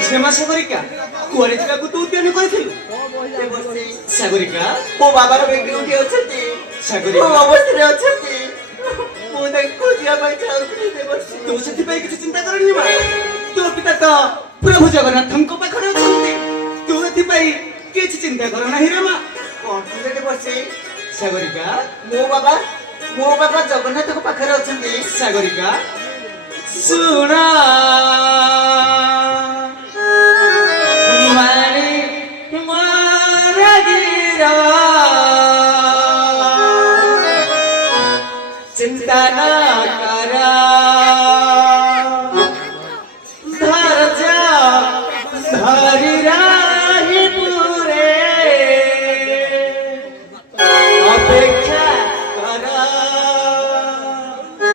क्षमा सागरिका कुआरे जाकू तू उद्यान करिथिलु सागरिका ମୋ ବାବାର ବେଗରେ ଉଠି ଅଛନ୍ତି ସାଗରିକା ମୋ ଅବସ୍ଥାରେ ଅଛନ୍ତି ମୁଁ ତାଙ୍କୁ ଖୋଜିବା ପାଇଁ ଚାହୁଁଥିଲି ଦେବର୍ଷୀ ତୁ ସେଥିପାଇଁ କିଛି ଚିନ୍ତା କରନି ମା ତୋ ପିତା ତ ପ୍ରଭୁ ଜଗନ୍ନାଥଙ୍କ ପାଖରେ ଅଛନ୍ତି ତୁ ଏଥିପାଇଁ କିଛି ଚିନ୍ତା କର ନାହିଁ ରେ ମା କଣ କହିଲେ ଦେବର୍ଷୀ ସାଗରିକା ମୋ ବାବା ଜଗନ୍ନାଥଙ୍କ ପାଖରେ ଅଛନ୍ତି ସାଗରିକା ଶୁଣ